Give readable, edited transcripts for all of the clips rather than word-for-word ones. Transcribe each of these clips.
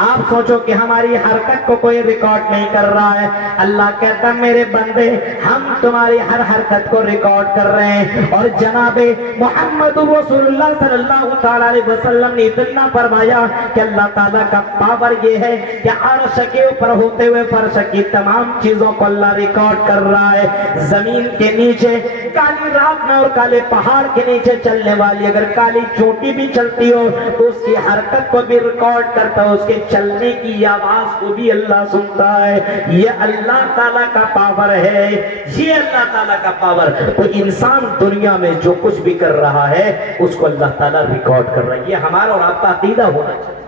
آپ سوچو کہ ہماری حرکت کو کوئی ریکارڈ نہیں کر رہا ہے. اللہ کہتا میرے بندے ہم تمہاری ہر حرکت کو ریکارڈ کر رہے ہیں. اور جناب محمد رسول اللہ صلی اللہ تعالی علیہ وسلم نے اتنا فرمایا کہ اللہ تعالیٰ کا پاور یہ ہے کہ عرش کے اوپر ہوتے ہوئے فرش کی تمام چیزوں کو اللہ ریکارڈ کر رہا ہے. زمین کے نیچے کالی رات میں اور کالے پہاڑ کے نیچے چلنے والی اگر کالی چوٹی بھی چلتی ہو تو اس کی حرکت کو بھی ریکارڈ کرتا ہے, اس کے چلنے کی آواز کو بھی اللہ سنتا ہے. یہ اللہ تعالیٰ کا پاور ہے, یہ اللہ تعالیٰ کا پاور. تو انسان دنیا میں جو کچھ بھی کر رہا ہے اس کو اللہ تعالیٰ ریکارڈ کر رہا ہے. یہ ہمارا اور آپ کا عقیدہ ہونا چاہیے,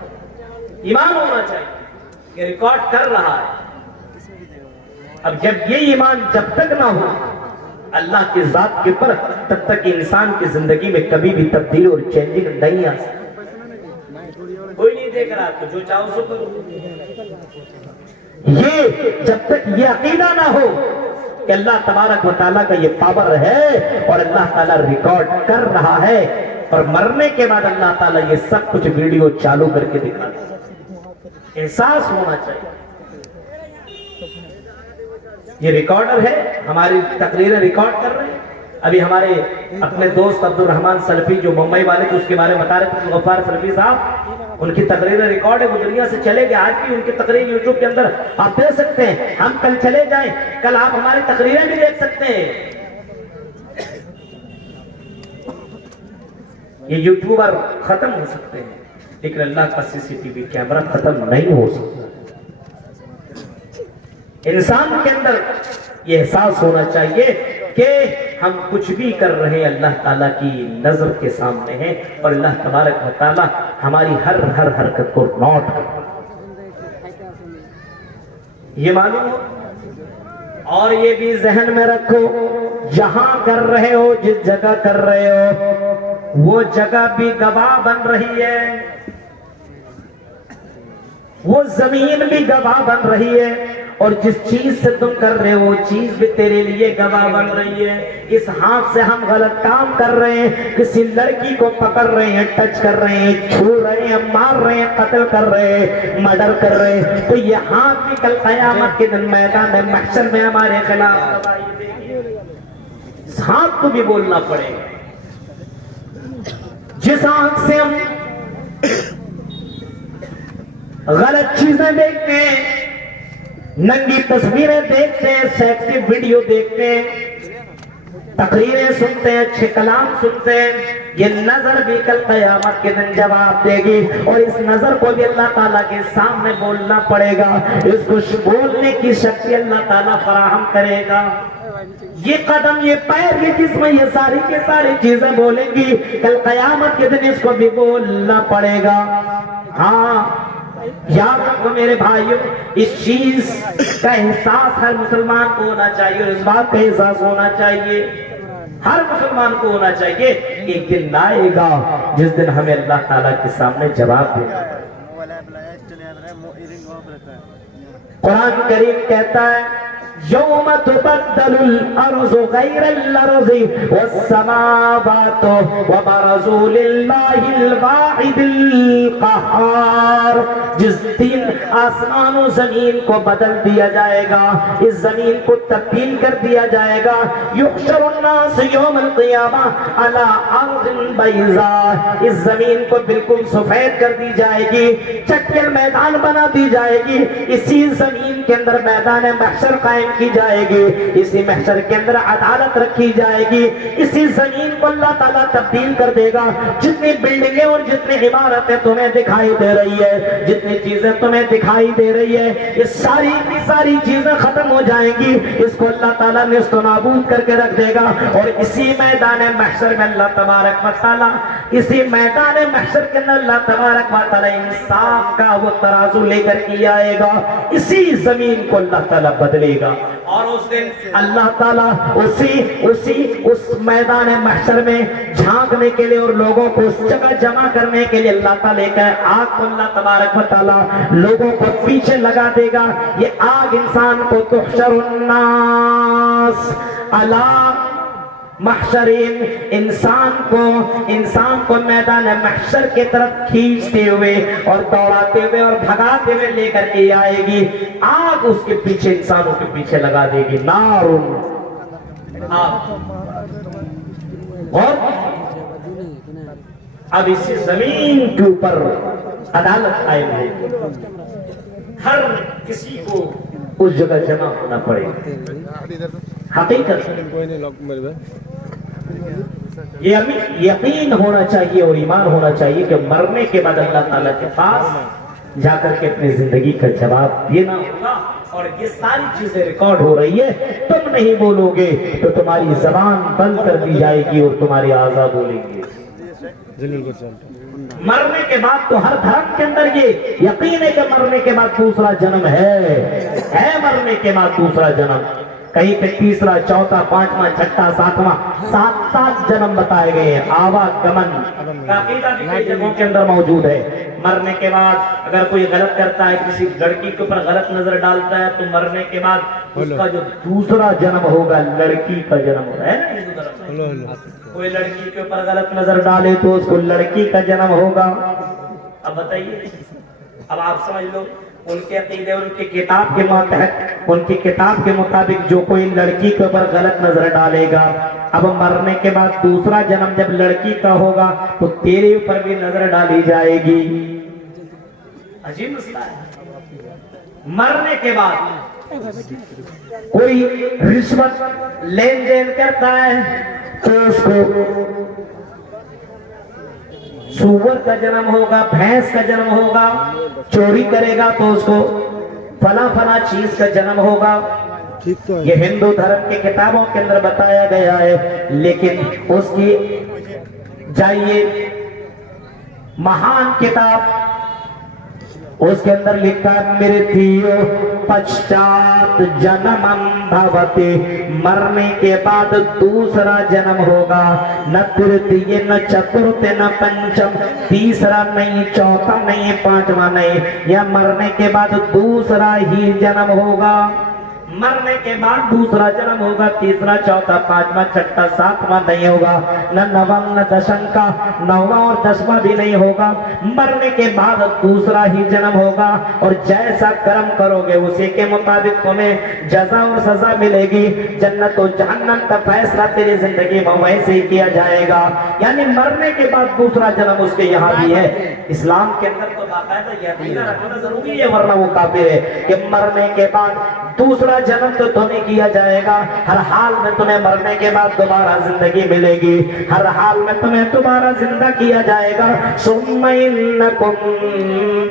ایمان ہونا چاہیے کہ ریکارڈ کر رہا ہے. اب جب یہ ایمان جب تک نہ ہو اللہ کی ذات کے پر, تب تک انسان کی زندگی میں کبھی بھی تبدیلی اور چینجنگ نہیں آ سکتی. کوئی نہیں دیکھ رہا تو جو چاہو سو کرو. یہ جب تک یہ عقیدہ نہ ہو کہ اللہ تبارک و تعالیٰ کا یہ پاور ہے اور اللہ تعالیٰ ریکارڈ کر رہا ہے, اور مرنے کے بعد اللہ تعالیٰ یہ سب کچھ ویڈیو چالو کر کے دکھا دے, احساس ہونا چاہیے. یہ ریکارڈر ہے, ہماری تقریریں ریکارڈ کر رہے ہیں. ابھی ہمارے اپنے دوست عبد الرحمن سلفی جو ممبئی والے تھے اس کے بارے میں بتا رہے تھے, غفار سلفی صاحب, ان کی تقریریں ریکارڈ ہے, وہ دنیا سے چلے گئے. آج بھی ان کی تقریر یوٹیوب کے اندر آپ دیکھ سکتے ہیں. ہم کل چلے جائیں, کل آپ ہماری تقریریں بھی دیکھ سکتے ہیں. یہ یوٹیوبر ختم ہو سکتے ہیں لیکن اللہ کا CCTV کیمرہ ختم نہیں ہو سکتا. انسان کے اندر یہ احساس ہونا چاہیے کہ ہم کچھ بھی کر رہے ہیں اللہ تعالیٰ کی نظر کے سامنے ہیں, اور اللہ تبارک و تعالیٰ ہماری ہر حرکت کو نوٹ کرتا ہے. یہ معلوم ہو اور یہ بھی ذہن میں رکھو, جہاں کر رہے ہو, جس جگہ کر رہے ہو, وہ جگہ بھی گواہ بن رہی ہے, وہ زمین بھی گواہ بن رہی ہے, اور جس چیز سے تم کر رہے ہو وہ چیز بھی تیرے لیے گواہ بن رہی ہے. اس ہاتھ سے ہم غلط کام کر رہے ہیں, کسی لڑکی کو پکڑ رہے ہیں, ٹچ کر رہے ہیں, چھو رہے ہیں, مار رہے ہیں, قتل کر رہے ہیں, مرڈر کر رہے ہیں, تو یہ ہاتھ بھی کل قیامت کے دن میدان محشر میں ہمارے خلاف. اس ہاتھ کو بھی بولنا پڑے گا. جس آنکھ سے ہم غلط چیزیں دیکھتے ہیں, ننگی تصویریں دیکھتے ہیں, سیکسی ویڈیو دیکھتے ہیں, تقریریں سنتے ہیں, اچھے کلام سنتے ہیں, یہ نظر بھی کل قیامت کے دن جواب دے گی. اور اس نظر کو بھی اللہ تعالیٰ کے سامنے بولنا پڑے گا. اس کو بولنے کی شکتی اللہ تعالیٰ فراہم کرے گا. یہ قدم, یہ پیر, یہ جسم, یہ ساری کے ساری چیزیں بولیں گی کل قیامت کے دن, اس کو بھی بولنا پڑے گا. ہاں یاد رکھو میرے بھائیوں, اس چیز کا احساس ہر مسلمان کو ہونا چاہیے, اور اس بات کا احساس ہونا چاہیے ہر مسلمان کو ہونا چاہیے کہ ایک دن آئے گا جس دن ہمیں اللہ تعالیٰ کے سامنے جواب دے گا. قرآن کریم کہتا ہے یوم تبدل الارض غیر الارض والسماوات وبرزوا للہ الواحد القہار. جس دن آسمان و زمین کو بدل دیا جائے گا, اس زمین کو تبدیل کر دیا جائے گا. یحشر الناس یوم القیامہ علی ارض بیضاء, اس زمین کو بالکل سفید کر دی جائے گی, چٹیل میدان بنا دی جائے گی. اسی زمین کے اندر میدان محشر قائم کی جائے گی, اسی محشر کے اندر عدالت رکھی جائے گی. اسی زمین کو اللہ تعالیٰ تبدیل کر دے گا. جتنی بلڈنگیں اور جتنی عمارتیں تمہیں دکھائی دے رہی ہے, جتنی چیزیں تمہیں دکھائی دے رہی ہے, یہ ساری کی ساری چیزیں ختم ہو جائیں گی. اس کو اللہ تعالیٰ نیست و نابود کر کے رکھ دے گا. اور اسی میدان محشر میں اللہ تبارک و تعالیٰ, اسی میدان محشر کے اندر اللہ تبارک و تعالیٰ انصاف کا وہ ترازو لے کر کے آئے گا. اسی زمین کو اللہ تعالیٰ بدلے گا, اور اس دن اللہ تعالیٰ اس میدان محشر میں جھانکنے کے لیے اور لوگوں کو اس جگہ جمع کرنے کے لیے اللہ تعالیٰ کا آگ کو اللہ تبارک و تعالیٰ لوگوں کو پیچھے لگا دے گا. یہ آگ انسان کو تحشر الناس علی محشرین انسان کو میدان محشر کی طرف کھینچتے ہوئے اور دوڑاتے ہوئے اور بھگاتے ہوئے لے کر کے آئے گی. آگ اس کے پیچھے انسانوں کے پیچھے لگا دے گی. نار آگ. اور اب اسی زمین کے اوپر عدالت آئے ہوئے, ہر کسی کو اس جگہ جمع ہونا پڑے گا. حقیقت یہ یقین ہونا چاہیے اور ایمان ہونا چاہیے کہ مرنے کے بعد اللہ تعالیٰ کے پاس جا کر کے اپنی زندگی کا جواب دینا ہوگا. اور یہ ساری چیزیں ریکارڈ ہو رہی ہے, تم نہیں بولو گے تو تمہاری زبان بند کر دی جائے گی اور تمہاری اعضاء بولیں گے. مرنے کے بعد تو ہر دھرم کے اندر یہ یقین ہے کہ مرنے کے بعد دوسرا جنم ہے مرنے کے بعد دوسرا جنم. کہیں پہ تیسرا, چوتھا, پانچواں, چھٹا, ساتواں, سات جنم بتائے گئے ہیں. آواگمن کا عقیدہ بھی کئی جگہوں کے اندر موجود ہے. مرنے کے بعد اگر کوئی غلط کرتا ہے, کسی لڑکی کے اوپر غلط نظر ڈالتا ہے, تو مرنے کے بعد اس کا جو دوسرا جنم ہوگا لڑکی کا جنم ہوگا. ہے نا, کوئی لڑکی کے اوپر غلط نظر ڈالے تو اس کو لڑکی کا جنم ہوگا. اب بتائیے, اب آپ سمجھ لو ان کے عقیدے, ان کی کتاب کے ماتحت, ان کی کتاب کے مطابق جو کوئی لڑکی کے اوپر غلط نظر ڈالے گا, اب مرنے کے بعد دوسرا جنم جب لڑکی کا ہوگا تو تیرے اوپر بھی نظر ڈالی جائے گی. عجیب مسئلہ ہے. مرنے کے بعد کوئی رشوت لین دین کرتا ہے تو اس کو سور کا جنم ہوگا, بھینس کا جنم ہوگا. چوری کرے گا تو اس کو فلاں چیز کا جنم ہوگا. یہ ہندو دھرم کی کتابوں کے اندر بتایا گیا ہے. لیکن اس کی جائیے مہان کتاب, اس کے اندر لکھا مرتیو پشچات جنمم بھوتی, مرنے کے بعد دوسرا جنم ہوگا. نہ ترتیہ نہ چترتھ نہ پنچم, تیسرا نہیں, چوتھا نہیں, پانچواں نہیں, یا مرنے کے بعد دوسرا ہی جنم ہوگا. مرنے کے بعد دوسرا جنم ہوگا, تیسرا, چوتھا, پانچواں, چھٹا, ساتواں نہیں ہوگا. نہ نوم نہ دشم کا, نواں اور دسواں بھی نہیں ہوگا. مرنے کے بعد دوسرا ہی جنم ہوگا, اور جیسا کرم کرو گے اسی کے مطابق تمہیں جزا اور سزا ملے گی. جنت و جہنم کا فیصلہ تیری زندگی میں ویسے ہی کیا جائے گا. یعنی مرنے کے بعد دوسرا جنم اس کے یہاں بھی ہے. اسلام کے اندر تو باقاعدہ یہ عقیدہ رکھنا ضروری ہے, ورنہ وہ کافر ہے کہ مرنے کے بعد دوسرا جنم تو تمہیں کیا جائے گا. ہر حال میں تمہیں مرنے کے بعد دوبارہ زندگی ملے گی, ہر حال میں تمہیں دوبارہ زندہ کیا جائے گا. ثم انکم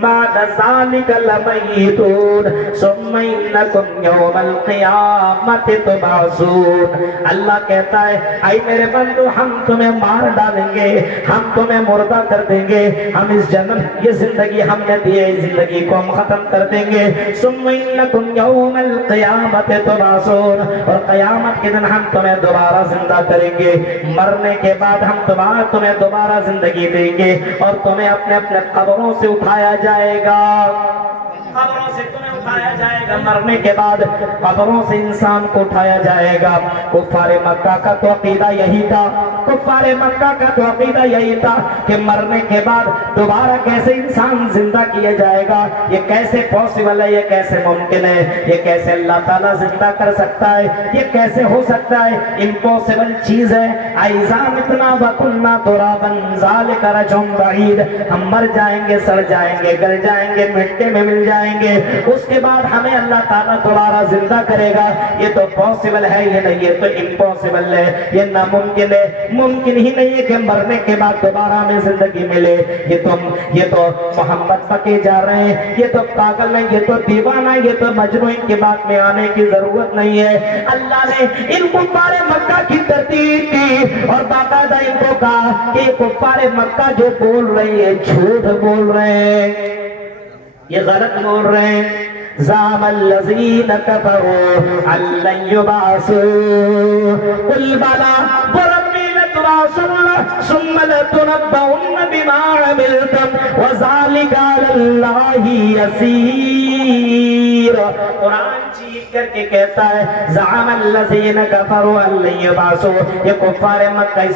بعد ذلک لمیتون ثم انکم یوم القیامت تبعثون. اللہ کہتا ہے اے میرے بندو, ہم تمہیں مار ڈالیں گے, ہم تمہیں مردہ کر دیں گے, ہم اس جنم, یہ زندگی ہم نے دی ہے, اس زندگی کو ہم ختم کر دیں گے. ثم انکم یوم القیامت تبعثون, اور قیامت کے دن ہم تمہیں دوبارہ زندہ کریں گے. مرنے کے بعد ہم تمہیں دوبارہ زندگی دیں گے, اور تمہیں اپنے اپنے قبروں سے اٹھایا جائے گا. قبروں سے تمہیں اٹھایا جائے گا. مرنے کے بعد قبروں سے انسان کو اٹھایا جائے گا. کفار مکہ کا تو عقیدہ یہی تھا, کفار مکہ کا تو عقیدہ یہی تھا کہ مرنے کے بعد دوبارہ کیسے انسان زندہ کیا جائے گا, یہ کیسے پاسبل ہے, یہ کیسے ممکن ہے, یہ کیسے اللہ تعالیٰ زندہ کر سکتا ہے, یہ کیسے ہو سکتا ہے, امپاسبل چیز ہے. اَإِذَا مِتْنَا وَكُنَّا تُرَابًا ذَلِكَ رَجْعٌ بَعِيدٌ, ہم مر جائیں گے, سڑ جائیں گے, گل جائیں گے, مٹی میں مل جائیں گے, اس کے بعد ہمیں اللہ تعالیٰ دوبارہ زندہ کرے گا. یہ تو پاسبل ہے, یہ نہیں, یہ تو امپاسبل ہے, یہ ناممکن ہے. ممکن ہی نہیں ہے کہ مرنے کے بعد دوبارہ ہمیں زندگی ملے. یہ تو محمد پکے جا رہے ہیں, یہ تو پاگل ہیں, یہ تو دیوانہ, یہ تو مجنون, ان کے بات میں آنے کی ضرورت نہیں ہے. اللہ نے ان کفار مکہ کی ترتیب کی اور باقاعدہ ان کو کہا کہ کفار مکہ جو بول رہے ہیں جھوٹ بول رہے ہیں, یہ غلط بول رہے ہیں. زعم الذین کفروا ان لن یبعثوا قل بلی وربی لتبعثن ثم لتنبؤن بما عملتم وذلک علی اللہ یسیر. بصیر. قرآن چیخ کر کے کہتا ہے زعم الذین کفروا ان لن یبعثوا. یہ کفار مکہ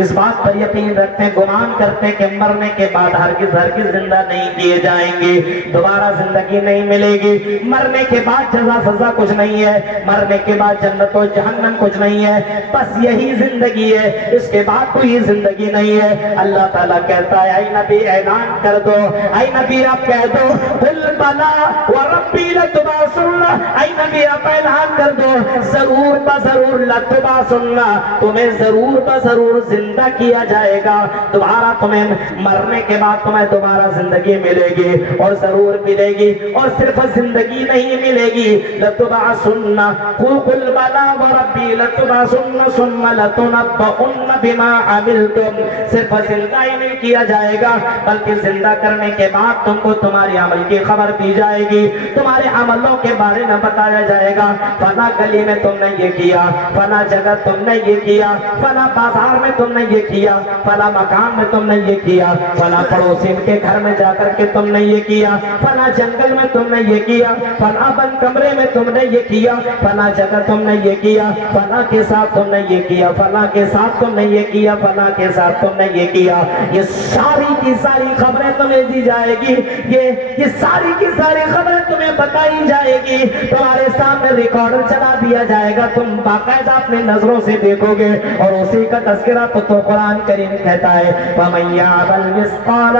اس بات پر یقین رکھتے ہیں, گمان کرتے ہیں کہ مرنے کے بعد ہرگز زندہ نہیں کیے جائیں گے, دوبارہ زندگی نہیں ملے گی, مرنے کے بعد جزا سزا کچھ نہیں ہے, مرنے کے بعد جنت و جہنم کچھ نہیں ہے, بس یہی زندگی ہے, اس کے بعد کوئی زندگی نہیں ہے. اللہ تعالیٰ کہتا ہے اے نبی اعلان کر دو, اے نبی آپ کہہ دو قل بلا وربی لتبعثن, اے نبی آپ اعلان کر دو ضرور بضرور لتبعثن, تمہیں ضرور بضرور زندہ کیا جائے گا, دوبارہ تمہیں مرنے کے بعد تمہیں دوبارہ زندگی ملے گی اور ضرور ملے گی, اور صرف زندگی نہیں ملے گی, لتبعثن قل بلا وربی لتبعثن ثم لتنبؤن بما عملتم. صرف زندہ ہی نہیں کیا جائے گا بلکہ زندہ کرنے کے بعد تم کو تمہاری عمل کی خبر دی جائے گی, تمہارے عملوں کے بارے میں بتایا جائے گا. فلاں گلی میں تم نے یہ کیا, فلاں جگہ تم نے یہ کیا, فلاں بازار میں تم نے یہ کیا, فلاں مکان میں تم نے یہ کیا, فلاں پڑوسی کے گھر میں جا کر کے تم نے یہ کیا, فلاں جنگل میں تم نے یہ کیا, فلاں بند کمرے میں تم نے یہ کیا, فلاں جگہ تم نے یہ کیا, فلاں کے ساتھ تم نے یہ کیا, فلاں کے ساتھ تم نے یہ کیا, فلاں کے ساتھ تم نے یہ کیا. یہ ساری کی ساری خبریں تمہیں دی جائے گی, یہ ساری کی ساری خبریں تمہیں بتائی جائے گی, تمہارے سامنے ریکارڈر چلا دیا جائے گا, تم باقاعدہ اپنے نظروں سے دیکھو گے, اور اسی کا تذکرہ تو قرآن کریم کہتا ہے وَمَن يَعْمَلْ مِثْقَالَ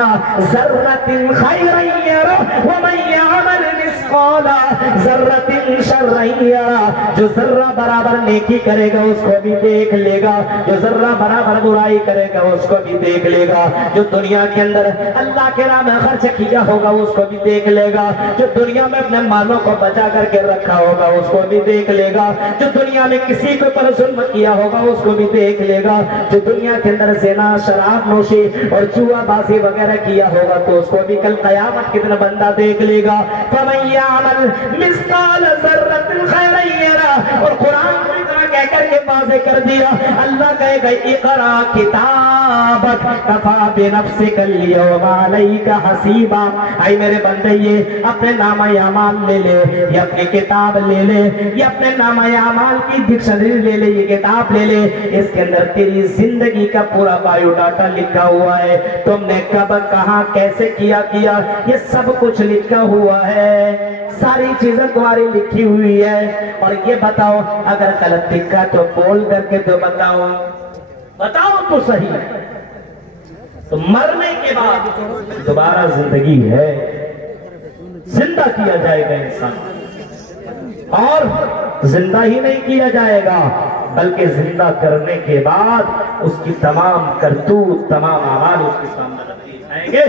ذَرَّةٍ خَيْرًا يَرَهُ وَمَن يَعْمَلْ مِثْقَالَ ذَرَّةٍ شَرًّا يَرَهُ. جو ذرہ برابر نیکی کرے گا اس کو بھی دیکھ لے گا, جو ذرہ برابر برائی کرے گا اس کو بھی دیکھ لے گا, جو دنیا کے اندر اللہ کے راہ میں خرچ کیا ہوگا اس کو بھی دیکھ لے گا, جو دنیا میں اپنے مالوں کو بچا کر کے رکھا ہوگا اس کو بھی دیکھ لے گا, جو دنیا میں کسی کے اوپر ظلم کیا ہوگا اس کو بھی دیکھ لے گا, جو دنیا کے اندر زنا شراب نوشی اور جوا بازی وغیرہ کیا ہوگا تو اس کو بھی کل قیامت کتنا بندہ دیکھ لے گا. فَمَن يَعْمَلْ مِثْقَالَ ذَرَّةٍ خَيْرًا يَرَهُ. اور قرآن کو اتنا کہہ کر کے واضح کر دیا, اللہ کہے گا اقرا کتابک کفا بنفسک اليوم علیک حسیبا. اے میرے بندے یہ اپنے نامہ اعمال لے لے, یہ اپنی کتاب لے لے, یہ اپنے نامہ اعمال کی ڈکشنری لے لے, یہ کتاب لے لے, اس کے اندر تیری زندگی کا پورا بایو ڈاٹا لکھا ہوا ہے, تم نے کب کہاں کیسے کیا یہ سب کچھ لکھا ہوا ہے, ساری چیزیں تمہاری لکھی ہوئی ہے. اور یہ بتاؤ اگر غلط لکھا تو بول کر کے تو بتاؤ تو صحیح, تو مرنے کے بعد دوبارہ زندگی ہے, زندہ کیا جائے گا انسان, اور زندہ ہی نہیں کیا جائے گا بلکہ زندہ کرنے کے بعد اس کی تمام کرتوت تمام اعمال اس کے سامنے رکھ دیے جائیں گے.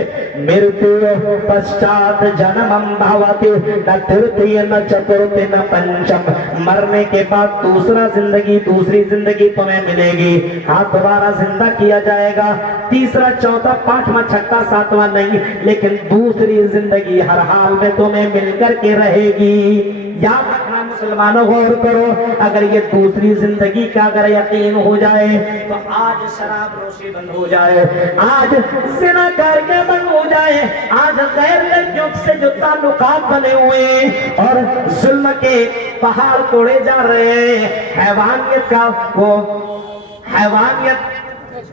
مرتیو پشچات جنمم بھاوتی نہ ترتی نہ چترتی نہ پنچم. مرنے کے بعد دوسری زندگی تمہیں ملے گی, ہاں دوبارہ زندہ کیا جائے گا, تیسرا چوتھا پانچواں چھٹا ساتواں نہیں, لیکن دوسری زندگی ہر حال میں تمہیں مل کر کے رہے گی. یاد رکھنا مسلمانوں, غور کرو, اگر یہ دوسری زندگی کا اگر یقین ہو جائے تو آج شراب نوشی بند ہو جائے, آج زنا کاریاں بند ہو جائے, آج غیر لڑکیوں سے جو تعلقات بنے ہوئے اور ظلم کے پہاڑ توڑے جا رہے ہیں, حیوانیت کا وہ حیوانیت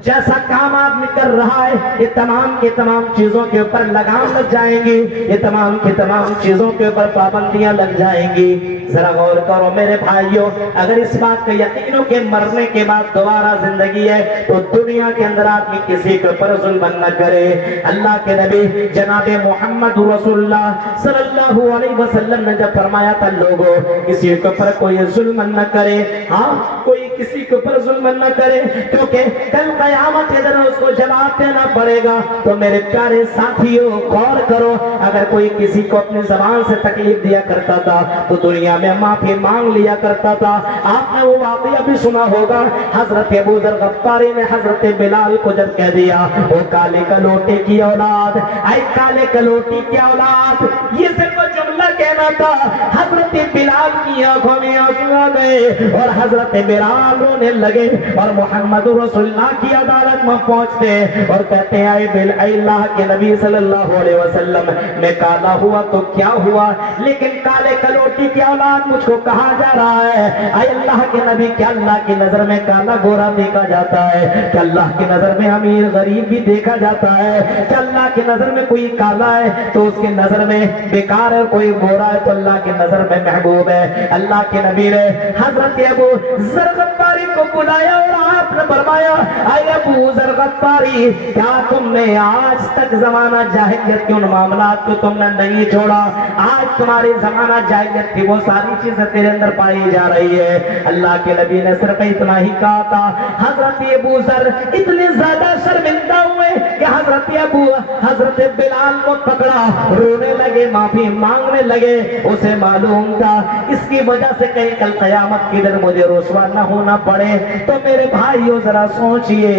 جیسا کام آدمی کر رہا ہے, یہ تمام کی تمام چیزوں کے اوپر لگام لگ جائیں گی, یہ تمام کی تمام چیزوں کے اوپر پابندیاں لگ جائیں گی. ذرا غور کرو میرے بھائیوں, اگر اس بات کا یقین ہو کہ مرنے کے بعد دوبارہ زندگی ہے تو دنیا کے اندر آدمی کسی کے اوپر ظلم نہ کرے. اللہ کے نبی جناب محمد رسول اللہ صلی اللہ علیہ وسلم نے جب فرمایا تھا لوگوں کسی کے اوپر کوئی ظلم نہ کرے, ہاں کوئی کسی کے اوپر ظلم نہ کرے, کیونکہ کل قیامت کے دن اس کو جواب دینا پڑے گا. تو میرے پیارے ساتھیوں غور کرو, اگر کوئی کسی کو اپنی زبان سے تکلیف دیا کرتا تھا تو دنیا میں معافی مانگ لیا کرتا تھا. آپ نے وہ واقعہ بھی سنا ہوگا, حضرت ابو ذر غفاری نے حضرت بلال کو جب کہہ دیا وہ کالے کلوٹے کی اولاد, اے کالے کلوٹی کی اولاد, یہ صرف جملہ کہنا تھا. حضرت بلال کی آنکھوں میں آنسو آ گئے اور حضرت بلال رونے لگے اور محمد رسول اللہ کی عدالت میں پہنچتے اور کہتے ہیں اے اللہ کے نبی صلی اللہ علیہ وسلم میں کالا ہوا تو کیا ہوا، لیکن کالے کلوٹی کی اولاد مجھ کو کہا جا رہا ہے۔ اے اللہ کے نبی، کیا اللہ کی نظر میں کالا گورا دیکھا جاتا ہے؟ کیا اللہ کی نظر میں امیر غریب بھی دیکھا جاتا ہے؟ کیا اللہ کی نظر میں کوئی کالا ہے تو اس کی نظر میں بیکار ہے، کوئی گورا ہے تو اللہ کی نظر میں محبوب ہے؟ اللہ کے نبی نے حضرت ابو ذر غفاری کو بلایا اور آپ نے فرمایا اے ابو ذر غفاری، کیا تم نے آج تک زمانہ جاہلیت کے ان معاملات کو تم نے نہیں چھوڑا؟ آج تمہاری زمانہ جاہلیت کی وہ ساری چیزیں تیرے اندر پائی جا رہی ہے۔ اللہ کے نبی نے صرف اتنا ہی کہا تھا۔ حضرت ابو ذر اتنے زیادہ شرمندہ ہوئے کہ حضرت بلال کو پکڑا، رونے لگے، معافی مانگنے لگے۔ اسے معلوم تھا اس کی وجہ سے کہیں کل قیامت کی دن مجھے رسوا نہ ہونا پڑے۔ تو میرے بھائیو ذرا سوچئے،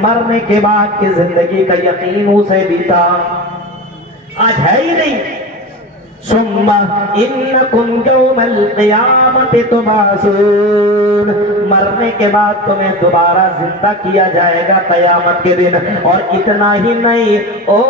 مرنے کے بعد کی زندگی کا یقین اسے بھی تھا، آج ہے ہی نہیں۔ ثم انکم یوم القیامت تبعثون، مرنے کے بعد تمہیں دوبارہ زندہ کیا جائے گا قیامت کے دن۔ اور اتنا ہی نہیں، او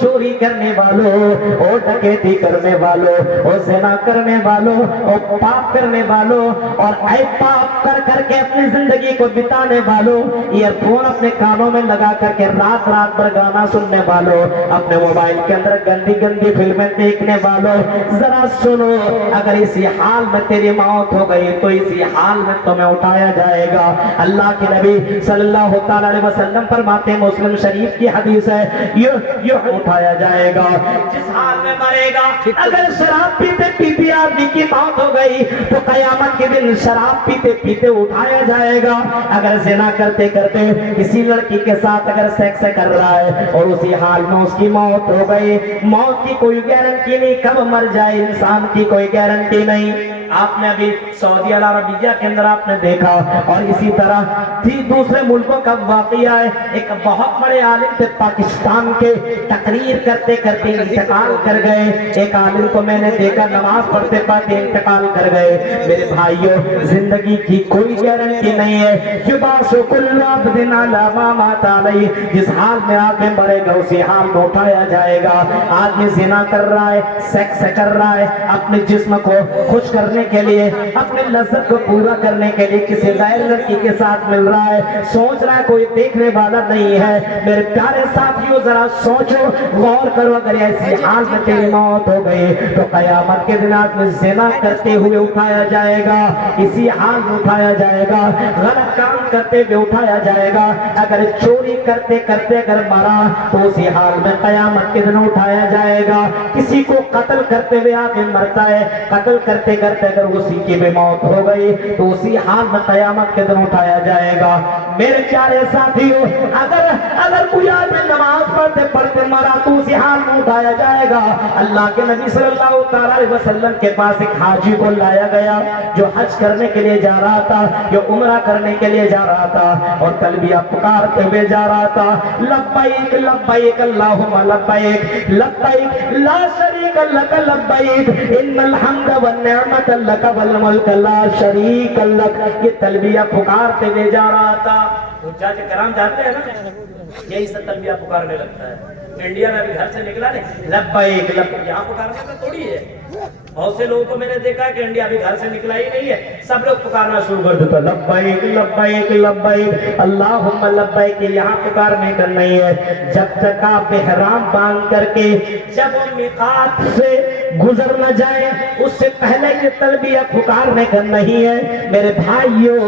چوری کرنے والوں، او ڈکیتی کرنے والوں، او زنا کرنے والوں، او پاپ کرنے والوں، اور اے پاپ کر کر کے اپنی زندگی کو بتانے والوں، ایئر فون اپنے کانوں میں لگا کر کے رات رات بھر گانا سننے والوں، اپنے موبائل کے اندر گندی گندی فلمیں دیکھنے والوں، ذرا سنو، اگر اسی حال میں تیری موت ہو گئی تو اسی حال میں تمہیں اٹھایا جائے گا۔ اللہ کے نبی صلی اللہ تعالی علیہ وسلم فرماتے ہیں، مسلم شریف کی حدیث ہے، یہ اٹھایا جائے گا جس حال میں مرے گا۔ اگر شراب پیتے پیتے آدمی کی موت ہو گئی تو قیامت کے دن شراب پیتے پیتے اٹھایا جائے گا۔ اگر زنا کرتے کرتے کسی لڑکی کے ساتھ اگر سیکس کر رہا ہے اور اسی حال میں اس کی موت ہو گئی، موت کی کوئی گارنٹی نہیں، کب مر جائے انسان کی کوئی گارنٹی نہیں۔ آپ نے ابھی سعودی عربیہ کے اندر آپ نے دیکھا، اور اسی طرح دوسرے ملکوں کا واقعہ ہے، ایک بہت بڑے عالم تھے پاکستان کے، تقریر کرتے کرتے انتقال کر گئے۔ ایک عالم کو میں نے دیکھا نماز پڑھتے پڑھتے انتقال کر گئے۔ میرے بھائیوں، زندگی کی کوئی گارنٹی نہیں ہے۔ یبعث کل عبد علی ما مات علیہ، جس حال میں آدمی مرے گا اسی حال میں اٹھایا جائے گا۔ آدمی زنا کر رہا ہے، سیکس کر رہا ہے، اپنے جسم کو خوش کرنے کے لیے، اپنے لذت کو پورا کرنے کے لیے کسی غیر لڑکی کے ساتھ مل رہا ہے، سوچ رہا ہے کوئی دیکھنے والا نہیں ہے۔ میرے پیارے ساتھیوں، ذرا سوچو، غور کرو، اگر ایسی حال میں تیری موت ہو گئی تو قیامت کے دن آدمی زنا کرتے ہوئے اٹھایا جائے گا، اسی حال میں اٹھایا جائے گا، غلط کام کرتے ہوئے اٹھایا جائے گا، اگر چوری کرتے کرتے اگر مرا تو اسی حال میں قیامت کے دن اٹھایا جائے گا۔ کسی کو قتل کرتے ہوئے آدمی مرتا ہے، قتل کرتے کرتے اگر اسی کی بھی موت ہو گئی تو اسی حال میں قیامت کے دن اٹھایا جائے گا۔ میرے پیارے ساتھیوں، اگر کوئی آدمی نماز پڑھتے پڑھتے مرا تو اسی حال میں اٹھایا جائے گا۔ اللہ کے نبی صلی اللہ تعالی علیہ وسلم کے پاس ایک حاجی کو لایا گیا جو حج کرنے کے لیے جا رہا تھا، جو عمرہ کرنے کے لیے جا رہا تھا، اور تلبیہ پکارتے ہوئے جا رہا تھا، لبیک لبیک اللہم لبیک لبیک لا شریک لک لبیک ان الحمد والنعمت لک والملک لا شریک لک۔ یہ تلبیہ پکارتے ہوئے جا رہا تھا۔ حجاج کرام جانتے ہیں نا، یہی سب تلبیہ پکارنے لگتا ہے۔ انڈیا میں ابھی گھر سے نکلا نہیں، لبیک لبیک، یہاں پکارنے کا تھوڑی ہے۔ بہت سے لوگوں کو میں نے دیکھا ہے کہ انڈیا ابھی گھر سے نکلا ہی نہیں ہے، سب لوگ پکارنا شروع کر دیتا، لبیک لبیک لبیک اللہم لبیک۔ یہاں پکارنے کا نہیں ہے، جب تک آپ احرام باندھ کر کے جب میقات سے گزر نہ جائے اس سے پہلے یہ تلبیہ پکارنے کا نہیں ہے۔ میرے بھائیوں،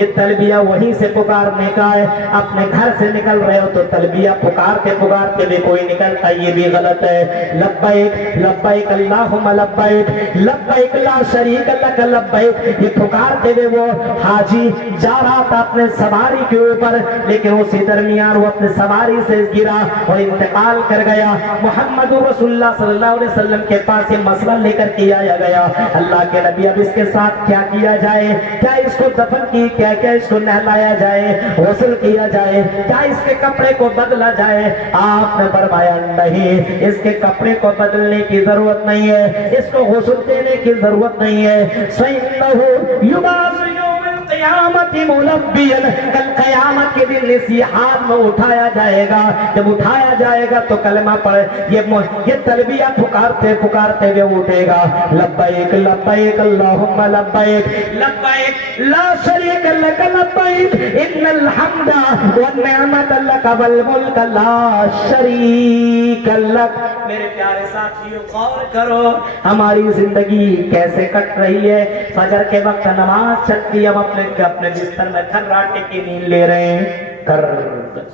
یہ تلبیہ وہیں سے پکارنے کا ہے۔ اپنے گھر سے نکل رہے ہو تو تلبیہ پکارتے پکارتے بھی کوئی نکلتا، یہ بھی غلط ہے۔ لبیک لبیک اللہم لبیک لبیک لا شریک لک لبیک، یہ پکارتے ہوئے وہ حاجی جا رہا تھا اپنے سواری کے اوپر، لیکن اسی درمیان وہ اپنے سواری سے گرا اور انتقال کر گیا۔ محمد رسول اللہ صلی اللہ علیہ وسلم کے پاس یہ مسئلہ لے کر کے آیا گیا، اللہ کے نبی اب اس کے ساتھ کیا کیا جائے، کیا اس کو دفن کی، کیا کیا کیا اس کو نہلایا جائے، غسل کیا جائے، کیا اس کے کپڑے کو بدلا جائے؟ آپ نے فرمایا نہیں، اس کے کپڑے کو بدلنے کی ضرورت نہیں ہے، اس کو غسل دینے کی ضرورت نہیں ہے۔ فَإِنَّهُ يُبْعَثُ يَوْمَ الْقِيَامَةِ مُلَبِّيًا، کل قیامت کے دن اسی حال میں اٹھایا جائے گا۔ جب اٹھایا جائے گا تو کلمہ پڑھے، یہ تلبیہ پکارتے پکارتے ہوئے اٹھے گا، لبیک لبیک اللہم لبیک لبیک لا شریک لک لبیک ان الحمد والنعمت لک والملک لا شریک لک۔ میرے پیارے ساتھیوں غور کرو ہماری زندگی کیسے کٹ رہی ہے۔ فجر کے وقت نماز چلتی، ہم اپنے بستر میں کھراٹے کی نیند لے رہے ہیں، کر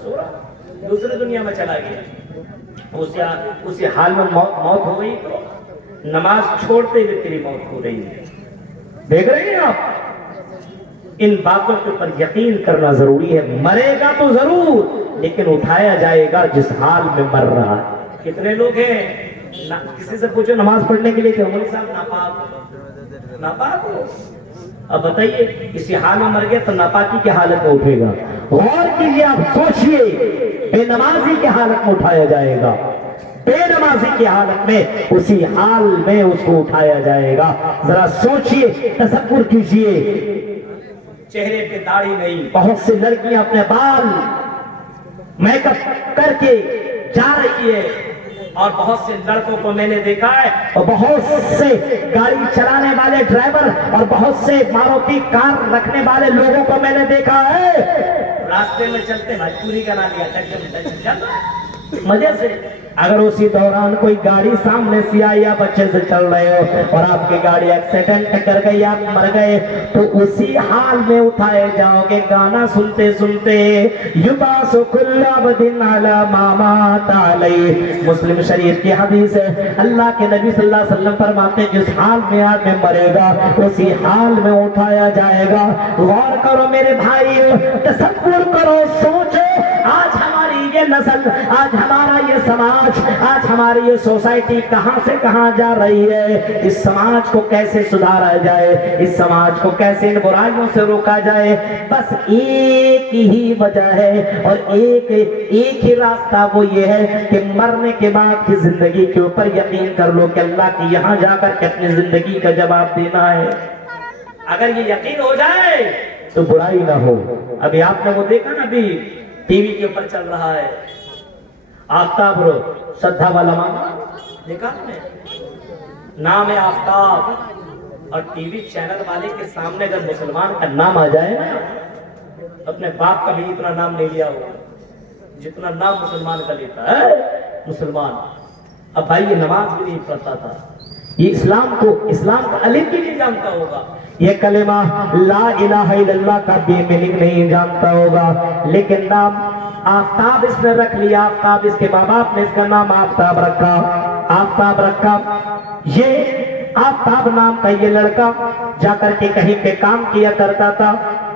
سورا دوسرے دنیا میں چلا گیا، اسی حال میں موت ہو گئی تو نماز چھوڑتے ہوئے تیری موت ہو رہی ہے۔ دیکھ رہے ہیں آپ، ان باتوں کے اوپر یقین کرنا ضروری ہے۔ مرے گا تو ضرور، لیکن اٹھایا جائے گا جس حال میں مر رہا ہے۔ کتنے لوگ ہیں، کسی سے پوچھو نماز پڑھنے کے لیے کہ مولوی صاحب ناپاک ہو، اب بتائیے اسی حال میں مر گیا تو ناپاکی کی حالت میں اٹھے گا۔ غور کیجیے، آپ سوچئے، بے نمازی کی حالت میں اٹھایا جائے گا، بے نمازی کی حالت میں اسی حال میں اس کو اٹھایا جائے گا۔ ذرا سوچئے، تصور کیجئے، چہرے پہ داڑھی نہیں، بہت سی لڑکیاں اپنے بال میک اپ کر کے جا رہی ہے، اور بہت سے لڑکوں کو میں نے دیکھا ہے، اور بہت سے گاڑی چلانے والے ڈرائیور اور بہت سے ماروتی کار رکھنے والے لوگوں کو میں نے دیکھا ہے، راستے میں چلتے بھائی پوری کا نام لیا مزے سے، اگر اسی دوران کوئی گاڑی سامنے سے آئی، آپ اچھے سے چل رہے ہو اور آپ کی گاڑی ایکسیڈنٹ کر گئی، آپ مر گئے، تو اسی حال میں اٹھائے جاؤ گے گانا سنتے سنتے، یبعث کل عبد علی ما مات علیہ۔ مسلم شریف کی حدیث ہے، اللہ کے نبی صلی اللہ علیہ وسلم فرماتے ہیں جس حال میں آدمی مرے گا اسی حال میں اٹھایا جائے گا۔ غور کرو میرے بھائیو، تصور کرو، سوچو، آج ہماری یہ نسل، آج ہمارا یہ سماج، آج ہماری یہ سوسائٹی کہاں سے کہاں جا رہی ہے۔ اس سماج کو کیسے سدھارا جائے، اس سماج کو کیسے ان برائیوں سے روکا جائے، بس ایک ہی وجہ ہے اور ایک ہی راستہ، وہ یہ ہے کہ مرنے کے بعد کی زندگی کے اوپر یقین کر لو کہ اللہ کی یہاں جا کر کے اپنی زندگی کا جواب دینا ہے۔ اگر یہ یقین ہو جائے تو برائی نہ ہو۔ ابھی آپ نے وہ دیکھا نا، ابھی ٹی وی کے اوپر چل رہا ہے آفتاب رو شدھا والا ماما، دیکھا آپ نے، نام ہے آفتاب، اور ٹی وی چینل والے کے سامنے اگر مسلمان کا نام آ جائے نا، اپنے باپ کا بھی اتنا نام نہیں لیا ہوگا جتنا نام مسلمان کا لیتا ہے مسلمان۔ اب بھائی یہ نماز بھی نہیں پڑھتا تھا، یہ اسلام کا الف بھی نہیں جانتا ہوگا، یہ کلمہ لا الہ الا اللہ کا بھی میننگ نہیں جانتا ہوگا، لیکن نام آفتاب اس نے رکھ لیا، آفتاب، اس کے ماں باپ نے اس کا نام آفتاب رکھا، آفتاب رکھا۔ یہ آفتاب نام کا یہ لڑکا جا کر کے کہیں پہ کام کیا کرتا تھا،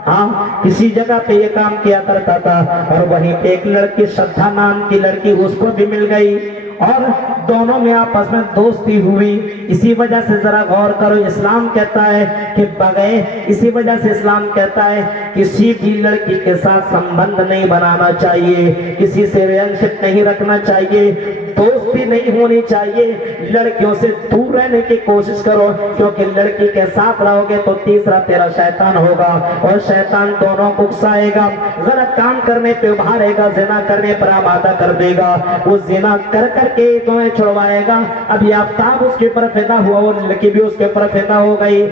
ہاں کسی جگہ پہ یہ کام کیا کرتا تھا، اور وہیں پہ ایک لڑکی شدھا نام کی لڑکی اس کو بھی مل گئی، اور دونوں میں آپس میں دوستی ہوئی۔ اسی وجہ سے ذرا غور کرو، اسلام کہتا ہے کہ اسی وجہ سے اسلام کہتا ہے کسی بھی لڑکی کے ساتھ سمبند نہیں بنانا چاہیے، کسی سے ریلیشن شپ نہیں رکھنا چاہیے، دوستی نہیں ہونی چاہیے، لڑکیوں سے دور رہنے کی کوشش کرو، کیونکہ لڑکی کے ساتھ رہو گے تو تیسرا تیرا شیطان ہوگا، اور شیطان دونوں کو اکسائے گا، غلط کام کرنے پہ ابھارے گا، زنا کرنے پر آمادہ کر دے گا، وہ زنا کر کر کے تمہیں چھڑوائے گا۔ اب یہ آفتاب اس کے اوپر پیدا ہوا اور لڑکی بھی اس کے اوپر پیدا ہو گئی،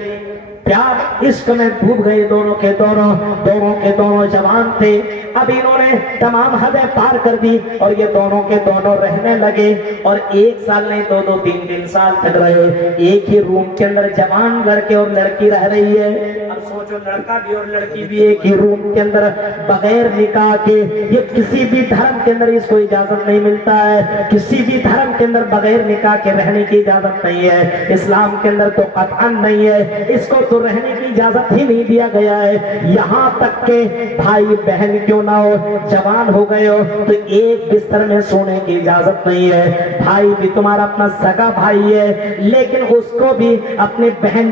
پیار عشق میں ڈوب گئے، دونوں کے دونوں جوان تھے۔ اب انہوں نے تمام حدیں پار کر دی اور یہ دونوں کے دونوں رہنے لگے، اور ایک سال نہیں دو تین سال تک رہے، ایک ہی روم کے اندر جوان لڑکے اور لڑکی رہ رہی ہے۔ اب سوچو، لڑکا بھی اور لڑکی بھی ایک ہی روم کے اندر بغیر نکاح کے، یہ کسی بھی دھرم کے اندر اس کو اجازت نہیں ملتا ہے، کسی بھی دھرم کے اندر بغیر نکاح کے رہنے کی اجازت نہیں ہے، اسلام کے اندر تو قطعاً نہیں ہے، اس کو تو رہنے کی اجازت ہی نہیں دیا گیا ہے۔ یہاں تک کہ بھائی بہن کیوں نہ ہو، جوان ہو گئے ہو تو ایک بستر میں سونے کی اجازت نہیں ہے۔ بھائی بھی تمہارا اپنا سگا بھائی ہے، لیکن اس کو بھی اپنے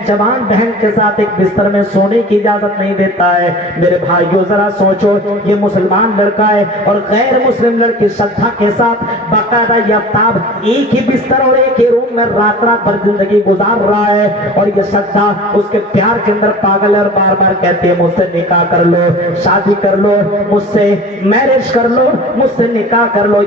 جوان بہن کے ساتھ ایک بستر میں سونے کی کی اجازت نہیں دیتا ہے۔ میرے بھائیوں ذرا سوچو، یہ مسلمان لڑکا ہے اور غیر مسلم لڑکی شردھا کے ساتھ باقاعدہ یہ آفتاب ایک ہی بستر اور ایک ہی روم میں رات رات بھر زندگی گزار رہا ہے، اور یہ شردھا اس کے پیار کے اندر پاگل ہے اور بار بار کہتی ہے مجھ سے نکاح کر لو، شادی کر لو، مجھ سے میرج کر لو، مجھ سے نکاح کر لو۔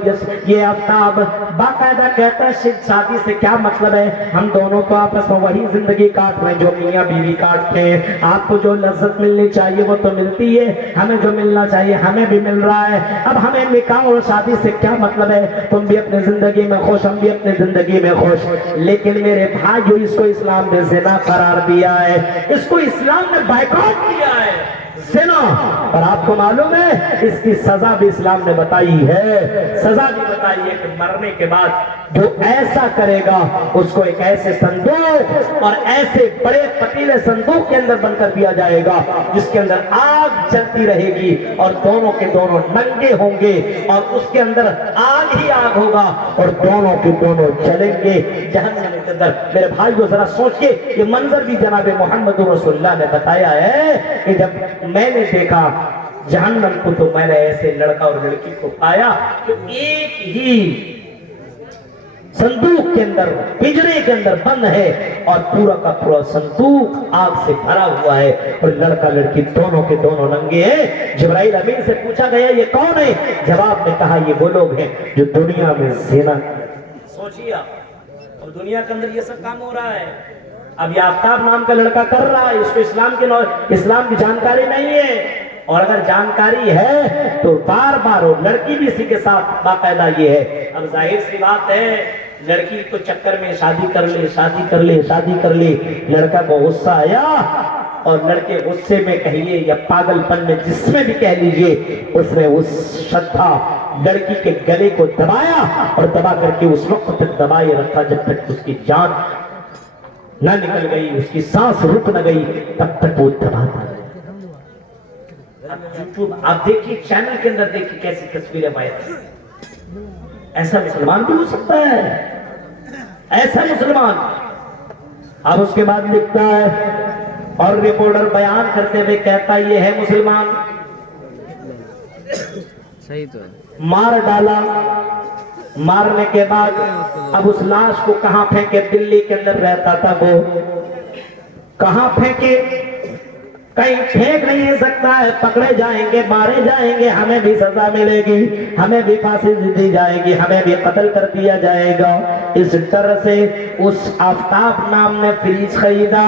یہ آفتاب باقاعدہ کہتا ہے شادی سے کیا مطلب ہے، ہم دونوں تو آپس میں وہی زندگی کاٹ رہے ہیں جو میاں بیوی کاٹتے ہیں، آپ کو جو لذت ملنی چاہیے وہ تو ملتی ہے، ہمیں جو ملنا چاہیے ہمیں بھی مل رہا ہے، اب ہمیں نکاح اور شادی سے کیا مطلب ہے، تم بھی اپنی زندگی میں خوش، ہم بھی اپنی زندگی میں خوش۔ لیکن میرے بھائیو اس کو اسلام نے زنا قرار دیا ہے، اس کو اسلام نے بائیکاٹ کیا ہے، زنا۔ اور آپ کو معلوم ہے اس کی سزا بھی اسلام نے بتائی ہے، سزا بھی بتائی ہے کہ مرنے کے بعد جو ایسا کرے گا اس کو ایک ایسے صندوق اور ایسے بڑے پتیلے صندوق کے اندر بند کر دیا جائے گا جس کے اندر آگ جلتی رہے گی اور دونوں کے دونوں ننگے ہوں گے اور اس کے اندر آگ ہی آگ ہوگا اور دونوں کے دونوں جلیں گے جہنم کے اندر۔ میرے بھائیو ذرا سوچئے، یہ منظر بھی جناب محمد رسول اللہ نے بتایا ہے کہ جب میں نے دیکھا جہنم کو تو میں نے ایسے لڑکا اور لڑکی کو پایا کہ ایک ہی صندوق کے اندر، پنجرے کے اندر بند ہے اور پورا کا پورا صندوق آگ سے بھرا ہوا ہے اور لڑکا لڑکی دونوں کے دونوں ننگے ہیں۔ جبرائیل امین سے پوچھا گیا یہ کون ہے؟ جواب میں کہا یہ وہ لوگ ہیں جو دنیا میں زنا۔ سوچیے اور دنیا کے اندر یہ سب کام ہو رہا ہے۔ اب یہ آفتاب نام کا لڑکا کر رہا ہے، اس کو اسلام کی جانکاری نہیں ہے، اور اگر جانکاری ہے تو بار بار وہ لڑکی بھی اسی کے ساتھ باقاعدہ یہ ہے۔ اب ظاہر سی بات ہے لڑکی کو چکر میں شادی کر لے، لڑکا کو غصہ آیا اور لڑکے غصے میں کہیے یا پاگل پن میں جس میں بھی کہہ لیجئے، اس نے اس شردھا لڑکی کے گلے کو دبایا اور دبا کر کے اس وقت تک دبائے رکھا جب تک اس کی جان نہ نکل گئی، اس کی سانس رک نہ گئی، تب تک وہ دباتا رہا۔ آپ دیکھیے چینل کے اندر دیکھیے کیسی تصویریں بھائی، ایسا مسلمان بھی ہو سکتا ہے، ایسا مسلمان۔ اب اس کے بعد لکھتا ہے اور رپورٹر بیان کرتے ہوئے کہتا ہے یہ ہے مسلمان، صحیح تو ہے، مار ڈالا، مارنے کے بعد اب اس لاش کو کہاں پھینکے؟ دلی کے اندر رہتا تھا وہ، کہاں پھینکے؟ کہیں پھینک نہیں سکتا ہے، پکڑے جائیں گے، مارے جائیں گے، ہمیں بھی سزا ملے گی، ہمیں بھی پھانسی دی جائے گی، ہمیں بھی قتل کر دیا جائے گا۔ اس طرح سے اس آفتاب نام نے فریج خریدا،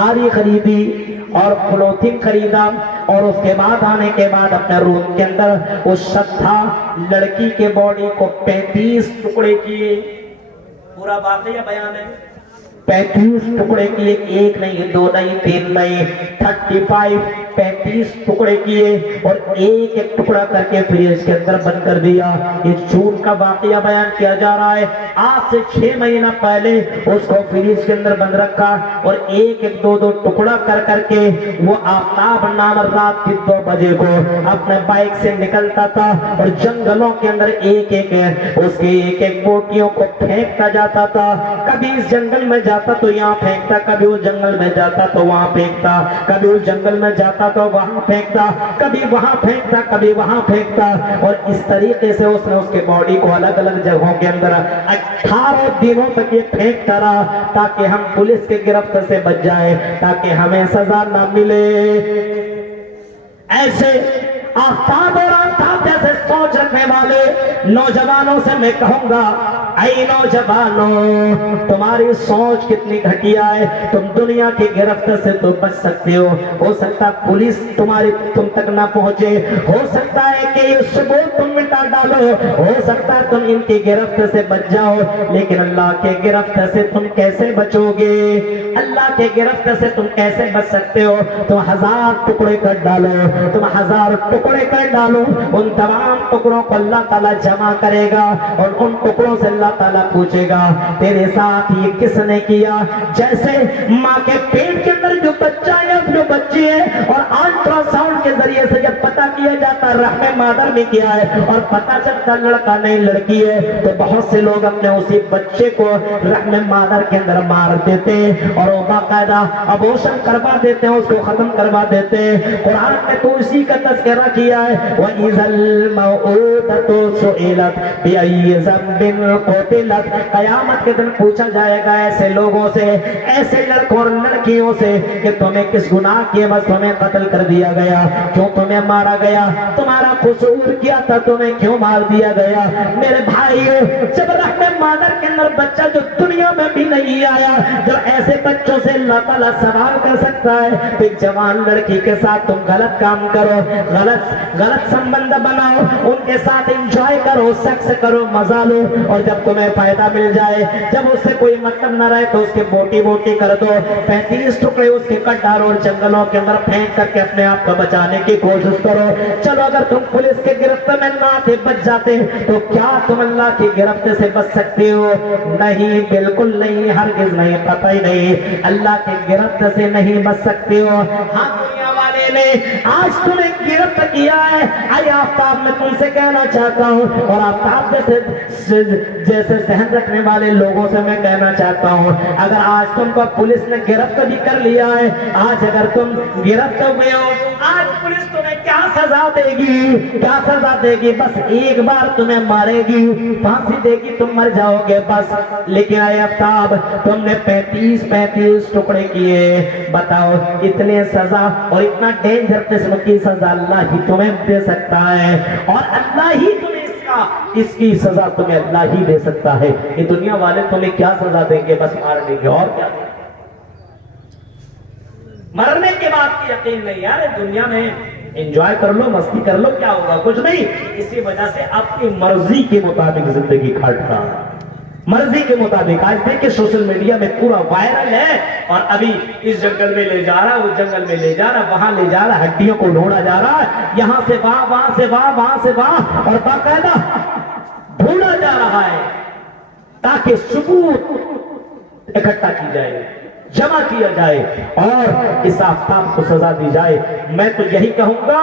آری خریدی اور کلوتھنگ خریدا، اور اس کے بعد آنے کے بعد اپنے روم کے اندر اس شردھا لڑکی کے باڈی کو 35 ٹکڑے کیے، پورا واقعہ بیان ہے، 35 ٹکڑے کیے، ایک نہیں، دو نہیں، تین نہیں، 35 ٹکڑے کیے اور ایک ایک ٹکڑا کر کے فریج کے اندر بند کر دیا۔ یہ جون کا واقعہ بیان کیا جا رہا ہے، آج سے 6 مہینہ پہلے اس کو فریج کے اندر بند رکھا اور ایک ایک دو ٹکڑا کر کر کے وہ آفتاب نام رات کے 2 بجے کو اپنے بائک سے نکلتا تھا اور جنگلوں کے اندر ایک ایک اس کے ایک ایک بوٹیوں کو پھینکتا جاتا تھا، کبھی اس جنگل میں جاتا تو یہاں پھینکتا، کبھی اس جنگل میں جاتا تو وہاں پھینکتا، کبھی اس جنگل میں جاتا تو وہاں پھینکتا، کبھی وہاں پھینکتا، کبھی وہاں پھینکتا، اور اس طریقے سے اس نے اس کے باڈی کو الگ الگ جگہوں کے اندر 18 دنوں تک یہ پھینکتا رہا تاکہ ہم پولیس کے گرفت سے بچ جائے، تاکہ ہمیں سزا نہ ملے۔ ایسے آفتاب اور آفتاب جیسے سوچ رکھنے والے نوجوانوں سے میں کہوں گا، اے نوجوانوں، تمہاری سوچ کتنی گھٹیا ہے، تم دنیا کی گرفت سے تو بچ سکتے ہو سکتا پولیس تم تک نہ پہنچے، ہو سکتا ہے کہ یہ ثبوت تم مٹا ڈالو، ہو سکتا ہے تم ان کی گرفت سے بچ جاؤ، لیکن اللہ کے گرفت سے تم کیسے بچو گے؟ اللہ کے گرفت سے تم کیسے بچ سکتے ہو؟ تم 1000 ٹکڑے کر ڈالو، تم 1000 ٹکڑے کر ڈالو، ان تمام ٹکڑوں کو اللہ تعالیٰ جمع کرے گا اور ان ٹکڑوں سے اللہ تعالیٰ پوچھے گا تیرے ساتھ یہ کس نے کیا؟ جیسے ماں کے پیٹ کے اندر جو بچہ ہے، جو بچی ہے، اور الٹرا ساؤنڈ کے ذریعے سے جب پتہ کیا جاتا چلتا رحم مادر میں کیا ہے اور پتہ چلتا لڑکا نہیں لڑکی ہے، تو بہت سے لوگ اپنے اسی بچے کو رحم مادر کے اندر مار دیتے اور وہ باقاعدہ ابورشن کروا دیتے ہیں، اس کو ختم کروا دیتے ہیں۔ قرآن میں تو اسی کا تذکرہ کیا ہے وَإِذَا الْمَوْءُودَةُ سُئِلَتْ بِأَيِّ ذَنبٍ قُتِلَتْ، قیامت کے دن پوچھا جائے گا ایسے لوگوں سے، ایسے لڑکوں اور لڑکیوں سے کہ تمہیں کس گناہ کی بس تمہیں قتل کر دیا گیا، کیوں تمہیں مارا گیا، تمہارا قصور کیا تھا، تمہیں کیوں مار دیا گیا؟ میرے بھائیو، جب رحم مادر کے اندر بچہ جو دنیا میں بھی نہیں آیا، جو ایسے بچوں سے اللہ تعالیٰ سوال کر سکتا ہے، تو ایک جوان لڑکی کے ساتھ تم غلط کام کرو، غلط سمبند بناؤ، ان کے ساتھ انجوائے کرو، سیکس کرو، مزہ لو، اور جب تمہیں فائدہ مل جائے، جب اس سے کوئی مطلب نہ رہے تو اس کے بوٹی بوٹی کر دو، 35 ٹکڑے اس کے کٹ ڈالو اور جنگلوں کے اندر پھینک کر کے اپنے آپ کو بچانے کی کوشش کرو۔ چلو اگر تم پولیس کے گرفت میں نہ آتے، بچ جاتے، تو کیا تم اللہ کی گرفت سے بچ سکتے ہو؟ نہیں، بالکل نہیں، ہرگز نہیں، قطعی نہیں، اللہ کی گرفت سے نہیں بچ سکتے ہو۔ ہاں، دنیا والے نے آج تمہیں گرفت کیا ہے، اے آفتاب، میں تم سے کہنا چاہتا ہوں، اور آفتاب جیسے ذہن رکھنے والے لوگوں سے میں کہنا چاہتا ہوں، اگر آج تم کو پولیس نے گرفت بھی کر لیا ہے، آج اگر تم گرفت ہوئے ہو، آج پولیس تمہیں کیا سزا دے گی؟ کیا سزا دے گی؟ بس ایک بار تمہیں مارے گی، پھانسی دے گی، تم مر جاؤ گے بس۔ لیکن اے آفتاب، تم نے 35 ٹکڑے کیے، بتاؤ اتنے سزا اور اتنا ڈینجر قسم کی سزا اللہ ہی تمہیں دے سکتا ہے، اور اللہ ہی تمہیں اس کی سزا تمہیں اللہ ہی دے سکتا ہے۔ یہ دنیا والے تمہیں کیا سزا دیں گے؟ بس مار دیں گے، اور کیا؟ مرنے کے بعد کی یقین نہیں یار، دنیا میں انجوائے کر لو، مستی کر لو، کیا ہوگا؟ کچھ نہیں۔ اسی وجہ سے اپنی مرضی کے مطابق زندگی کاٹنا، مرضی کے مطابق۔ آج دیکھیں سوشل میڈیا میں پورا وائرل ہے، اور ابھی اس جنگل میں لے جا رہا، اس جنگل میں لے جا رہا، وہاں لے جا رہا، ہڈیوں کو ڈھونڈا جا رہا ہے، یہاں سے وہاں، وہاں سے وہاں، وہاں سے وہاں، اور باقاعدہ ڈھونڈا جا رہا ہے تاکہ ثبوت اکٹھا کی جائے، جمع کیا جائے، اور اس آفتاب کو سزا دی جائے۔ میں تو یہی کہوں گا،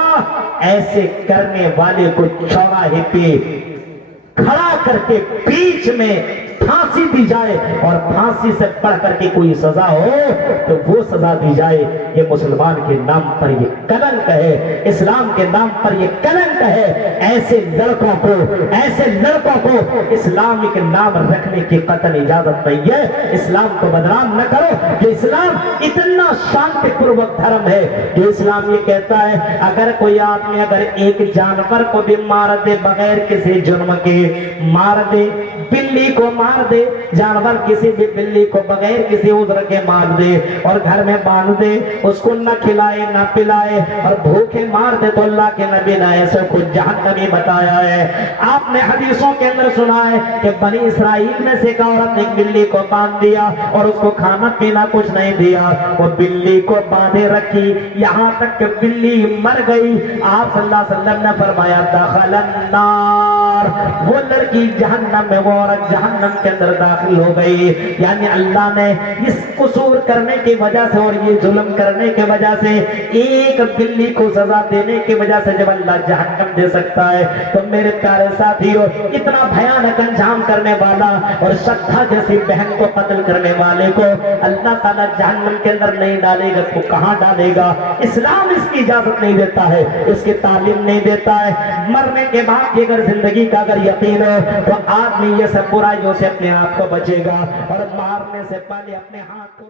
ایسے کرنے والے کو چوراہے پہ کھڑا کر کے بیچ میں پھانسی دی جائے، اور پھانسی سے بڑھ کر کے کوئی سزا ہو تو وہ سزا دی جائے۔ یہ مسلمان کے نام پر یہ کلنک ہے، اسلام کے نام پر یہ کلنک ہے۔ ایسے لڑکوں کو اسلام کے نام رکھنے کی قطعی اجازت نہیں ہے۔ اسلام کو بدنام نہ کرو، جو اسلام اتنا شانتی پوروک دھرم ہے، جو اسلام یہ کہتا ہے اگر کوئی آدمی اگر ایک جانور کو بھی مار دے بغیر کسی جرم کے، مار دے، بلی کو مار دے، جانور کسی بھی بلی کو بغیر کسی عذر کے مار دے اور گھر میں باندھ دے، اس کو نہ کھلائے نہ پلائے اور بھوکے مار دے، تو اللہ کے نبی نے ایسے کو جہنمی بتایا ہے۔ آپ نے حدیثوں کے اندر سنا ہے کہ بنی اسرائیل میں سے ایک عورت نے بلی کو باندھ دیا اور اس کو کھانا پینا کچھ نہیں دیا، وہ بلی کو باندھے رکھی یہاں تک کہ بلی مر گئی۔ آپ صلی اللہ علیہ وسلم نے فرمایا دخل النار، وہ لڑکی جہنم میں، وہ عورت جہنم کے اندر داخل ہو گئی۔ یعنی اللہ نے اس قصور کرنے کی وجہ سے اور یہ ظلم کرنے کی وجہ سے، ایک بلی کو سزا دینے کی وجہ سے جب اللہ جہنم دے سکتا ہے، تو میرے پیارے ساتھیو، اتنا بھیانک انجام کرنے والا اور شدھا جیسی بہن کو قتل کرنے والے کو اللہ تعالیٰ جہنم کے اندر نہیں ڈالے گا تو کہاں ڈالے گا؟ اسلام اس کی اجازت نہیں دیتا ہے، اس کی تعلیم نہیں دیتا ہے۔ مرنے کے بعد کی اگر زندگی کا اگر یقین ہو تو آدمی یہ سب برائیوں سے اپنے آپ کو بچے گا، اور مارنے سے پہلے اپنے ہاتھ کو